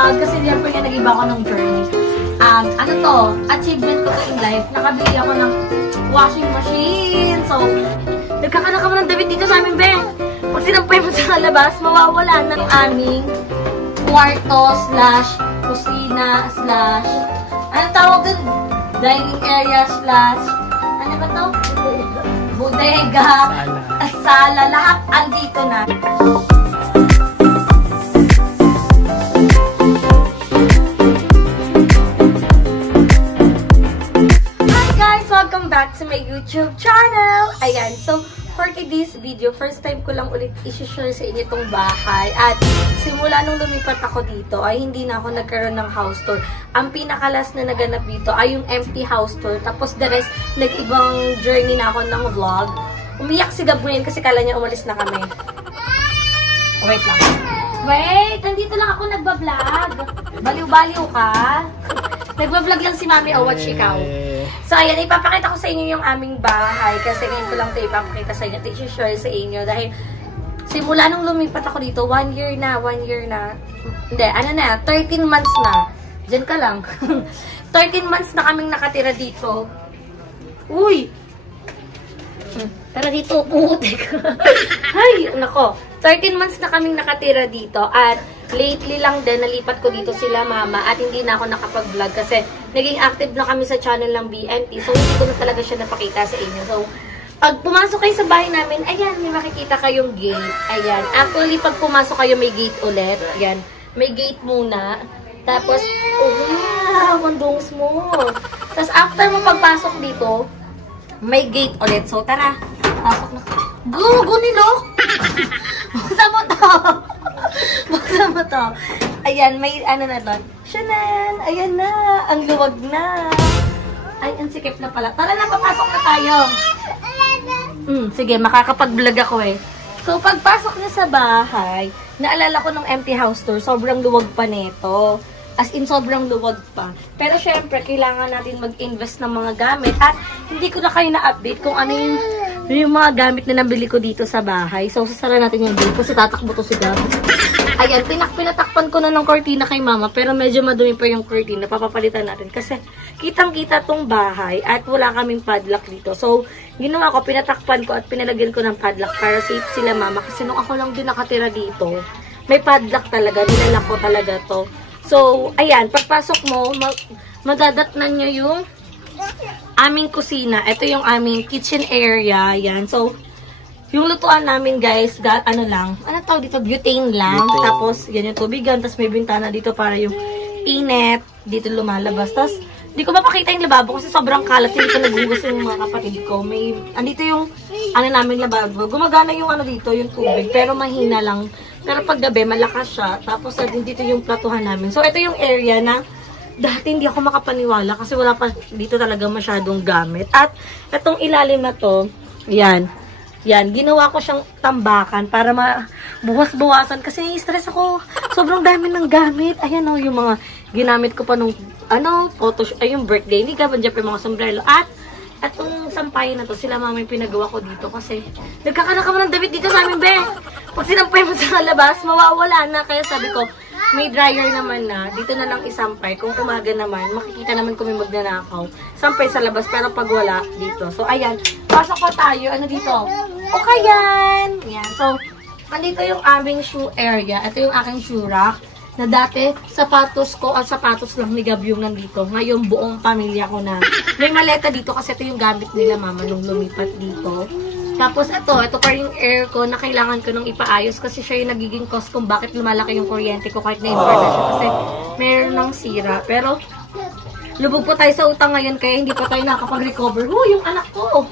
vlog kasi siyempre nga nag-iba ako ng journey. Ano to, achievement ko to in life. Nakabili ako ng washing machine. So, nagkakanak mo ng damit dito sa amin, be. Pag sinampay mo sa labas, mawawala ng aming kwarto slash kusina slash ano tawag dun? Dining area slash ano ba to? Bodega, sala, lahat andito na. Hi guys! Welcome back to my YouTube channel! Ayan, so for today's video, first time ko lang ulit i-share sa inyo itong bahay. At simula nung lumipat ako dito, ay hindi na ako nagkaroon ng house tour. Ang pinakalas na naganap dito ay yung empty house tour. Tapos the rest, nag-ibang journey na ako ng vlog. Umiyak si Gab ngayon kasi kala niya umalis na kami. Wait lang. Wait! Nandito lang ako nagbablog. Baliw-baliw ka. Nagbablog lang si Mami o watch ikaw. So, ayan, ipapakita ko sa inyo yung aming bahay kasi ngayon ko lang ito ipapakita sa inyo at i-share sa inyo dahil simula nung lumipat ako dito, 1 year na. Hindi, ano na, 13 months na. Diyan ka lang. 13 months na kaming nakatira dito. Uy! Tara dito, putik. Ay, nako. 13 months na kaming nakatira dito at lately lang din, nalipat ko dito sila mama at hindi na ako nakapag-vlog kasi naging active na kami sa channel ng BNT. So, hindi ko na talaga siya napakita sa inyo. So, pag pumasok kayo sa bahay namin, ayan, may makikita kayong gate. Ayan. Actually, pag pumasok kayo, may gate ulit. Ayan. May gate muna. Tapos, wow, ang dungs mo. Tapos, after mo pagpasok dito, may gate ulit. So, tara. Pasok na. Go nilo! Buksan mo to! Buksan mo to. Ayan, may ano na doon. Shanan! Ayan na! Ang luwag na! Ay, ang sikip na pala. Tara na, papasok na tayo. Sige, makakapag-vlog ako eh. So, pagpasok niya sa bahay, naalala ko nung empty house tour, sobrang luwag pa nito. As in, sobrang luwag pa. Pero syempre, kailangan natin mag-invest ng mga gamit. At hindi ko na kayo na-update kung ano yung mga gamit na nabili ko dito sa bahay. So, sasara natin yung gate kasi tatakbo to si Gab. Ayan, pinatakpan ko na ng cortina kay mama. Pero medyo madumi pa yung cortina. Papapalitan natin. Kasi kitang-kita tong bahay at wala kaming padlock dito. So, ginawa ko, pinatakpan ko at pinalagyan ko ng padlock para safe sila mama. Kasi nung ako lang din nakatira dito, may padlock talaga. Nilalak ko talaga to. So, ayan, pagpasok mo, madadatnan nyo yung aming kusina. Ito yung aming kitchen area. Ayan. So, yung lutuan namin, guys, ano lang, ano tawag dito? Butane lang. Butane. Tapos, yan yung tubigan. Tapos, may bintana dito para yung init. Dito lumalabas. Tapos, di ko mapakita yung lababo kasi sobrang kalat. Hindi ko nagugusto yung mga kapatid ko. Andito yung, ano namin lababo. Gumagana yung ano dito, yung tubig. Pero mahina lang. Pero pag gabi, malakas siya. Tapos, dito yung platuhan namin. So, ito yung area na dati hindi ako makapaniwala kasi wala pa dito talaga masyadong gamit. At, itong ilalim na to, yan. Yan, ginawa ko siyang tambakan para mabuwas-buwasan kasi stress ako. Sobrang dami ng gamit. Ayan o, yung mga ginamit ko pa nung, yung birthday ni Gab, dyan pa yung mga sombrero. At, itong sampayan na to, sila mama yung pinagawa ko dito kasi nagkakanak mo ng damit dito sa amin, be. Pag sinampay mo sa labas, mawawala na. Kaya sabi ko, may dryer naman na. Dito na lang isampay. Kung umaga naman, makikita naman kung may magnanakaw. Sampay sa labas, pero pag wala, dito. So, ayan. Pasok pa tayo. Ano dito? Okay yan! Ayan. So, andito yung aming shoe area. Ito yung aking shoe rack. Na dati, sapatos ko at sapatos lang ni Gab yung nandito. Ngayon, buong pamilya ko na. May maleta dito kasi ito yung gamit nila mama nung lumipat dito. Tapos ito pa yung aircon na kailangan ko nung ipaayos kasi siya yung nagiging cause kung bakit lumalaki yung kuryente ko kahit na-inverter siya kasi meron ng sira. Pero, lubog po tayo sa utang ngayon kaya hindi pa tayo nakapag-recover. Yung anak ko!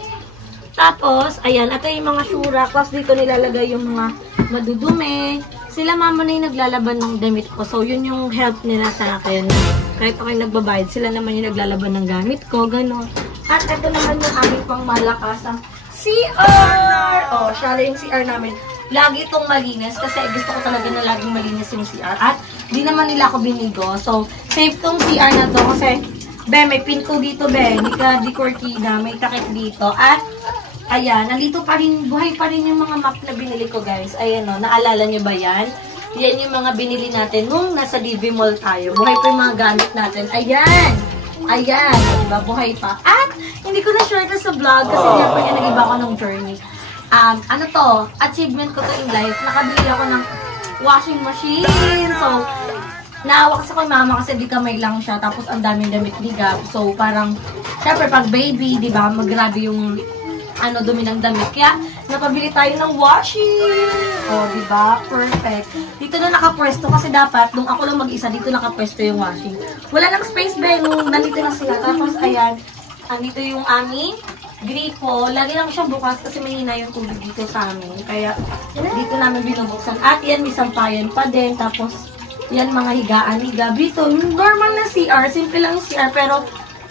Tapos, ayan, ito yung mga shoe rack. Tapos dito nilalagay yung mga madudumi. Sila mama na yung naglalaban ng damit ko. So, yun yung help nila sa akin. Kahit pa kayo nagbabayad, sila naman yung naglalaban ng gamit ko. Ganon. At ito naman yung aming pang malakas. CR! Oh, siya yung CR namin. Lagi itong malinis kasi gusto ko talaga na laging malinis yung CR. At di naman nila ako binigo. So, safe tong CR na to kasi, may pinto dito, di cortina, may takip dito. At, ayan, nandito pa rin, buhay pa rin yung mga map na binili ko, guys. Ayan o, naalala nyo ba yan? yan yung mga binili natin nung nasa DV Mall tayo. Buhay pa yung mga gamit natin. Ayan! Ayan! Diba? Buhay pa. At, hindi ko na-share ka sa vlog kasi nga pa nag-iba ako ng journey. Ano to? Achievement ko to in life. Nakabili ako ng washing machine. So, naawa kasi ko yung mama kasi di kamay lang siya. Tapos, ang daming damit ni Gab. So, parang, syempre, pag baby, di ba, maggrabe yung dumi ng damit. Kaya, napabili tayo ng washing. O, di ba? Perfect. Dito na nakapwesto kasi dapat, nung ako lang mag-isa, dito nakapwesto yung washing. Wala nang space, be, nung nandito na sila. Tapos, ayan, andito yung aming gripo. Lagi lang siya bukas kasi mahina yung tubig dito sa amin. Kaya, dito namin binubuksan. At yan, may sampayan pa din. Tapos, yan, mga higaan ni Gab. Dito, normal na CR. Simple lang yung CR, pero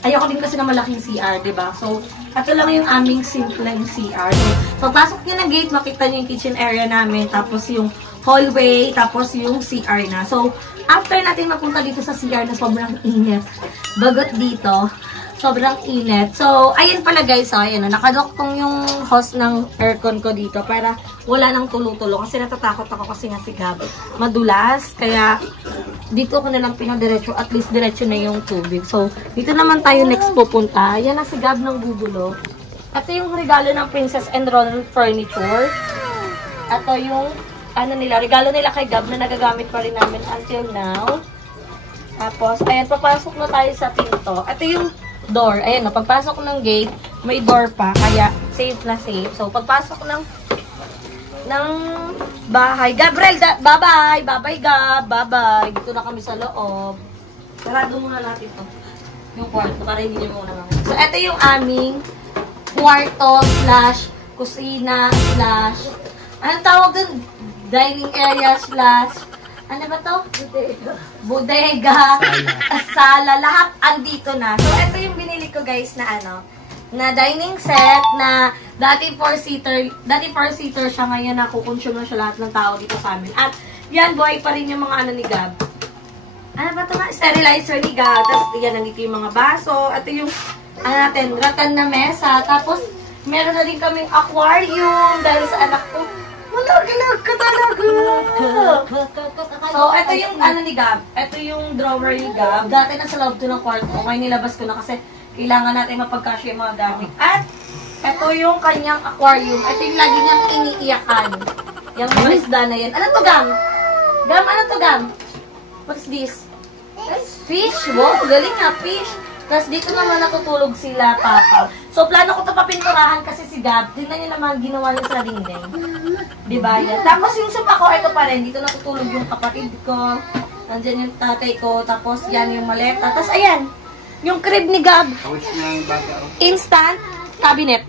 ayoko din kasi na malaking CR, diba? So, ito lang yung aming simpleng CR. So, pagpasok nyo ng gate, makita nyo yung kitchen area namin, tapos yung hallway, tapos yung CR na. So, after natin mapunta dito sa CR na sobrang init, bagot dito, sobrang init. So, ayun pala guys, so, ayan, nakadoktong yung hose ng aircon ko dito para wala nang tulo-tulo kasi natatakot ako kasi nga si Gab madulas. Kaya, dito ko nalang pinadiretso, at least diretso na yung tubig. So, dito naman tayo next pupunta. Yan na si Gab ng gugulo. Ito yung regalo ng Princess and Ron Furniture. Ito yung, regalo nila kay Gab na nagagamit pa rin namin until now. Tapos, ayan, papasok na tayo sa pinto. Ito yung door. Ayan, no, pagpasok ng gate, may door pa, kaya safe na safe. So, pagpasok ng bahay. Gabriel, bye-bye! Bye-bye, Gab! Bye-bye! Dito na kami sa loob. Sarado muna natin to. Yung kwarto, para hindi nyo muna mga. So, ito yung aming kwarto / kusina / anong tawag dun? Dining area / ano ba to? Bodega. Sala. Lahat andito na. So, ito yung binili ko guys na dining set na dati 4-seater siya. Ngayon nakukonsume na siya lahat ng tao dito sa amin. At yan, buhay pa rin yung mga ni Gab. Ano ba ito nga? Sterilizer ni Gab. Tapos yan, nandito yung mga baso. Ito yung ratan na mesa. Tapos meron na din kaming aquarium dahil sa anak ko. Malag ka talaga! So, ito yung ni Gab. Ito yung drawer ni Gab. Dati nasa loob to ng kwarto. Ngayon nilabas ko na kasi kailangan natin mapagkasya yung mga gamit. At, ito yung kanyang aquarium. Ito yung lagi niyang iniiyakan. Yung mga isda na yan. Ano to, Gam? Gam, ano to, Gam? What's this? Fish. Wow, galing nga, fish. Tapos dito naman natutulog sila, Papa. So, plano ko ito papinturahan kasi si Gab. Tingnan niyo naman, ginawa niya sa dingding. Diba yan? Tapos yung sopa ko, ito pa rin. Dito natutulog yung kapatid ko. Nandyan yung tatay ko. Tapos yan yung maleta. Tapos ayan, yung crib ni Gab. Instant cabinet.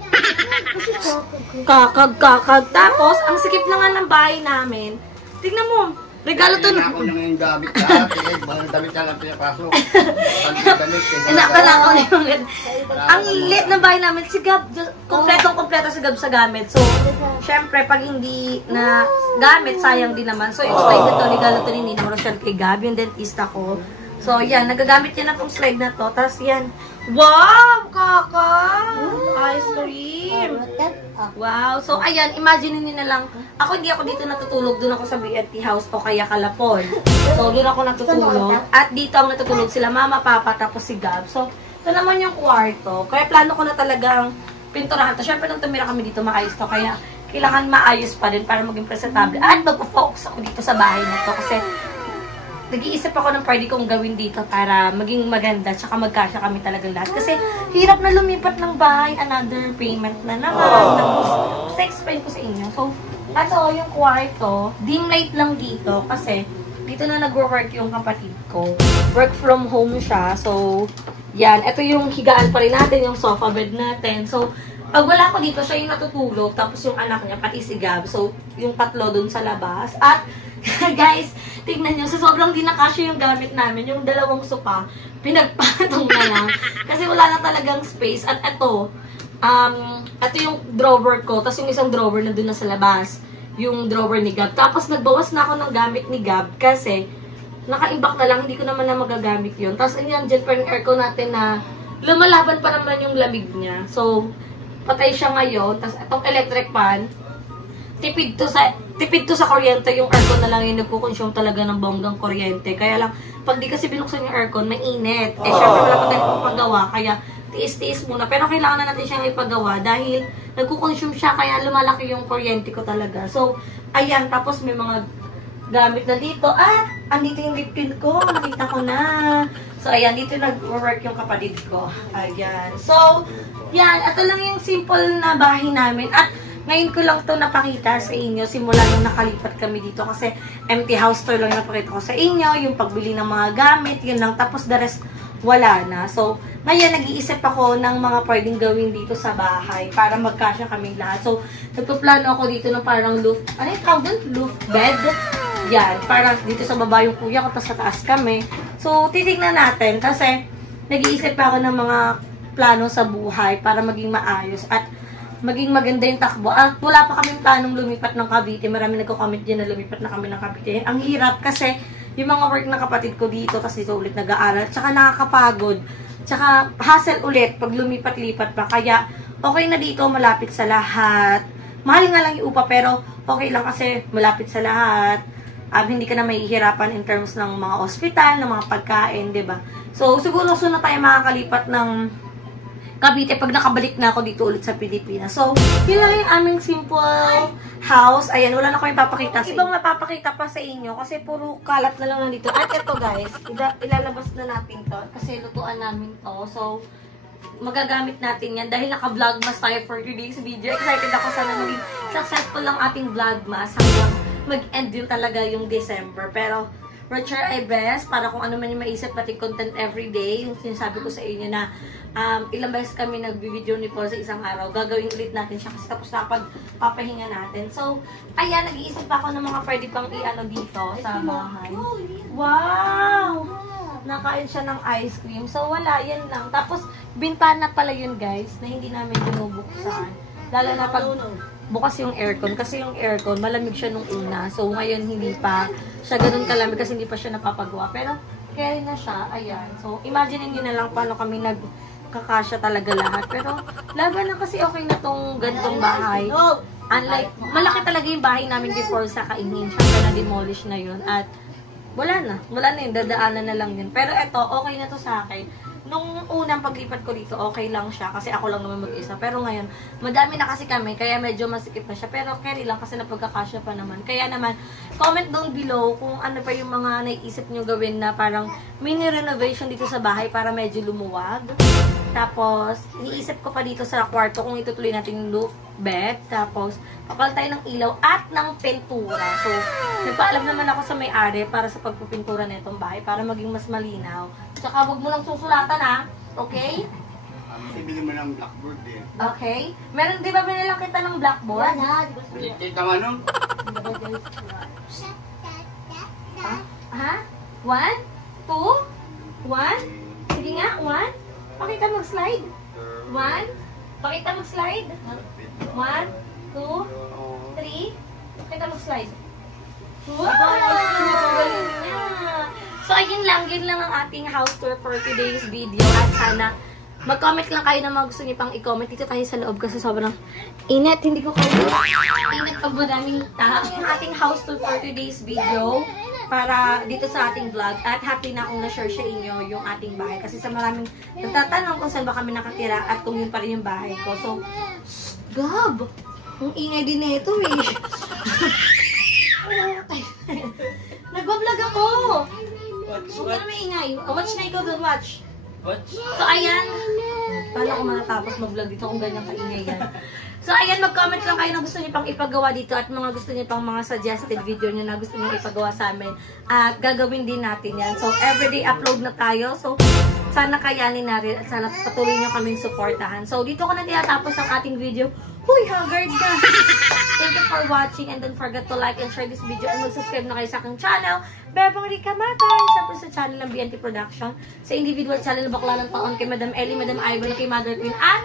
Kakag. Tapos, ang sikip na nga ng bahay namin. Tingnan mo. Regalo to na. Ako na yung gamit dati. Mga damit na lang pinapasok. Nakalakaw na yung ang lit ng bahay namin. Si Gab, kompletong-kompleto si Gab sa gamit. So, syempre, pag hindi na gamit, sayang din naman. So, yung slide nito, regalo to ni Ninong Rochelle kay Gab, yung dentista ko. So, yan, nagagamit yan na itong slide na to. Tapos, yan. Wow! Kaka! Ice cream! Wow! So, ayan, imagine niyo na lang. Hindi ako dito natutulog. Doon ako sa BNT house o kaya Kalapon. So, doon ako natutulog. At dito ang natutulog sila, Mama, Papa, tapos si Gab. So, ito naman yung kwarto. Kaya plano ko na talagang pinturahan to. Siyempre, nung tumira kami dito, maayos to. Kaya, kailangan maayos pa din para maging presentable. At magpo-focus ako dito sa bahay na to. Kasi, nag-iisip ako ng pwede kong gawin dito para maging maganda tsaka magkasya kami talagang lahat. Kasi hirap na lumipat ng bahay, another payment na naman. Tapos, explain ko sa inyo. So, ito yung kwarto, dim light lang dito kasi dito na nag-work yung kapatid ko. Work from home siya. So, yan. Ito yung higaan pa rin natin, yung sofa bed natin. So, pag wala ko dito, siya yung natutulog. Tapos yung anak niya, pati si Gab. So, yung tatlo dun sa labas. At, guys, tignan nyo, so sobrang di nakasya yung gamit namin. Yung dalawang sopa, pinagpatong na lang. Kasi wala na talagang space. At ito yung drawer ko. Tapos yung isang drawer na dun na sa labas. Yung drawer ni Gab. Tapos nagbawas na ako ng gamit ni Gab. Kasi naka-imbak na lang. Hindi ko naman na magagamit yun. Tapos ayan, dyan pa yung aircon natin na lumalaban pa naman yung lamig niya. So, patay siya ngayon. Tapos itong electric fan, tipid to sa tipid to sa kuryente, yung aircon na lang yung nagkukonsume talaga ng bonggang kuryente. Kaya lang, pag di kasi binuksan yung aircon, mainit. Eh, syempre wala pa tayong paggawa, kaya tiis-tiis muna. Pero kailangan na natin siyang ipagawa dahil nagkukonsume siya, kaya lumalaki yung kuryente ko talaga. So, ayan, tapos may mga gamit na dito. At, andito yung lip tint ko. Nakita ko na. So, ayan, dito nag-work yung kapatid ko. Ayan. So, yan. Ito lang yung simple na bahay namin. At, ngayon ko lang to napakita sa inyo. Simula nung nakalipat kami dito. Kasi, empty house tour lang yung napakita ko sa inyo. Yung pagbili ng mga gamit. Yun lang. Tapos, the rest, wala na. So, ngayon, nag-iisip ako ng mga pwedeng gawin dito sa bahay para magkasya kaming lahat. So, nagpaplano ako dito ng parang loft, ano yung tawag doon? Loft bed. Yan, para dito sa baba yung kuya ko, tapos sa taas kami. So, titignan natin kasi nag-iisip pa ako ng mga plano sa buhay para maging maayos at maging maganda yung takbo. At wala pa kaming planong lumipat ng Cavite. Marami nagko-comment din na lumipat na kami ng Cavite. Ang hirap kasi yung mga work ng kapatid ko dito, tapos dito ulit nag-aaral, tsaka nakakapagod. Tsaka hassle ulit pag lumipat-lipat pa. Kaya okay na dito, malapit sa lahat. Mahal nga lang yung upa pero okay lang kasi malapit sa lahat. Hindi ka na mahihirapan in terms ng mga ospital, ng mga pagkain, 'di ba? So, siguro na tayo makakalipat ng Cavite pag nakabalik na ako dito ulit sa Pilipinas. So, yun lang yung aming simple house. Ayan, wala na ko ipapakita sa inyo. Ibang mapapakita pa sa inyo kasi puro kalat na lang nandito. At ito guys, ilalabas na natin to kasi lutuan namin to. So, magagamit natin yan dahil naka-vlogmas tayo for today's video. Excited ako sana maging successful lang ating vlogmas hanggang mag-end din talaga yung December. Pero, we'll try our best para kung ano man yung maisip natin content everyday. Yung sinasabi ko sa inyo na ilang beses kami nag-video ni Paul sa isang araw. Gagawin ulit natin siya kasi tapos na pagpapahinga natin. So, ayan, nag-iisip pa ako ng mga pwede pang i-ano dito sa bahay. Wow! Nakain siya ng ice cream. So, wala, yan lang. Tapos, bintana pala yun, guys, na hindi namin binubuksan. Lalo na pag bukas yung aircon. Kasi yung aircon, malamig siya nung una. So, ngayon, hindi pa siya ganun kalamig kasi hindi pa siya napapagawa. Pero, carry na siya. Ayan. So, imagine nyo na lang paano kami nagkakasya talaga lahat. Pero, laban na kasi okay na tong ganitong bahay. Unlike, malaki talaga yung bahay namin before sa Kaingin. Siyempre, na-demolish na yun. At, wala na yun, dadaanan na lang yun. Pero eto, okay na to sa akin. Nung unang paglipat ko dito, okay lang siya kasi ako lang naman mag-isa. Pero ngayon, madami na kasi kami, kaya medyo masikip na siya. Pero carry lang kasi napagkakasya pa naman. Kaya naman, comment down below kung ano pa yung mga naiisip nyo gawin na parang mini renovation dito sa bahay para medyo lumuwag. Tapos, iniisip ko pa dito sa kwarto kung itutuloy natin yung loft bed. Tapos, papal tayo ng ilaw at ng pintura. So, nagpaalam naman ako sa may-ari para sa pagpupintura na itong bahay para maging mas malinaw. Tsaka, huwag mo lang susulatan ha. Okay? Ibili mo ng blackboard eh. Okay. Meron, di ba binilang kita ng blackboard? Kita nga nung. Ha? 1, 2, 1. Sige nga, 1. Pakita mag-slide. 1. Pakita mag-slide. 1, 2, 3. Pakita mag-slide. Wow! So, yun lang ang ating house tour for today's video. At sana, mag-comment lang kayo na mga gusto niyo pang i-comment. Dito tayo sa loob kasi sobrang init. Hindi ko kayo init pag madaming tao. Yung ating house tour for today's video para dito sa ating vlog. At happy na akong na-share sa inyo yung ating bahay. Kasi sa maraming nagtatanong kung saan ba kami nakatira at kung yun pa rin yung bahay ko. So, Gab! Ang ingay din na ito eh. Nagbablog ako! Huwag ka na maingay. Watch na ikaw doon, watch. So, ayan. Paano ako matatapos mag-vlog dito kung ganyan kaingay yan? So, ayan, mag-comment lang kayo na gusto niyo pang ipagawa dito at mga gusto niyo pang mga suggested video niyo na gusto niyo ipagawa sa amin. At gagawin din natin yan. So, everyday upload na tayo. So, sana kayanin natin at sana patuloy niyo kaming supportahan. So, dito ko na tinatapos ang ating video. Huy, haggard na! Thank you for watching and don't forget to like and share this video and mag-subscribe na kayo sa aking channel, Bebang Rica Matay! Siyempre sa channel ng BNT Production, sa individual channel Bakla ng Taon kay Madam Ellie, Madam Ivan, kay Mother Queen, at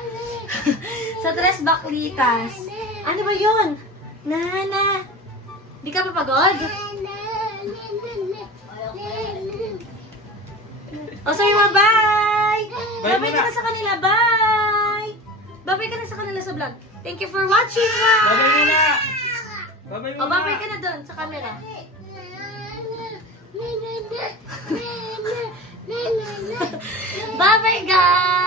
sa Tres Baklitas. Ano ba yun? Nana! Di ka mapagod? O, sabi mo, bye! Bye ka na sa kanila, bye! Bye ka na sa kanila sa vlog. Thank you for watching, guys! Bye-bye na! Babay O, babay ka na doon sa camera. Bye-bye, guys!